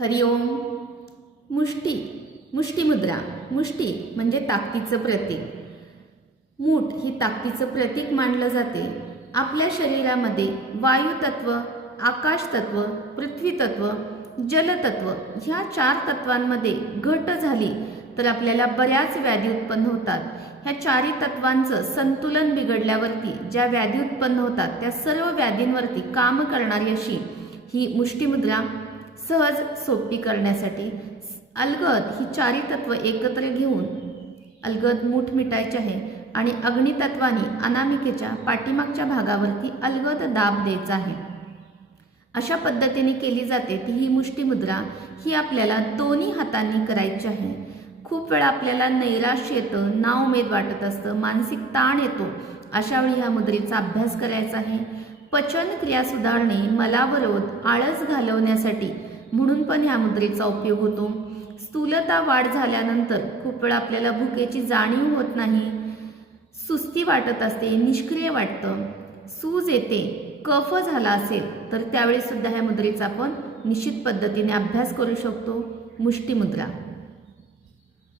हरिओम. मुष्टी, मुष्टिमुद्रा. मुष्टी म्हणजे ताकदीचं प्रतीक. मूठ ही ताकदीचं प्रतीक मानलं जाते. आपल्या शरीरामध्ये वायुतत्व, आकाशतत्व, पृथ्वीतत्व, जलतत्व ह्या 4 तत्वांमध्ये घट झाली तर आपल्याला बऱ्याच व्याधी उत्पन्न होतात. ह्या 4 तत्वांचं संतुलन बिघडल्यावरती ज्या व्याधी उत्पन्न होतात त्या सर्व व्याधींवरती काम करणारी अशी ही मुष्टिमुद्रा सहज सोपी करण्यासाठी अलगद ही 4 तत्व एकत्र घेऊन अलगद मूठ मिटायचे आहे आणि अग्नितत्वाने अनामिकेच्या पाठीमागच्या भागावरती अलगद दाब द्यायचा आहे. अशा पद्धतीने केली जाते ती ही मुष्टिमुद्रा ही आपल्याला दोन्ही हातांनी करायची आहे. खूप वेळा आपल्याला नैराश्य येतं, नाउमेद वाटत असतं, मानसिक ताण येतो. अशा वेळी ह्या मुद्रेचा अभ्यास करायचा आहे. पचन क्रिया सुधारणे, मलावरोध, आळस घालवण्यासाठी म्हणून पण ह्या मुद्रेचा उपयोग होतो. स्थूलता वाढ झाल्यानंतर खूप वेळा आपल्याला भुकेची जाणीव होत नाही, सुस्ती वाटत असते, निष्क्रिय वाटतं, सूज येते, कफ झाला असेल तर त्यावेळी सुद्धा ह्या मुद्रेचा आपण निश्चित पद्धतीने अभ्यास करू शकतो. मुष्टिमुद्रा.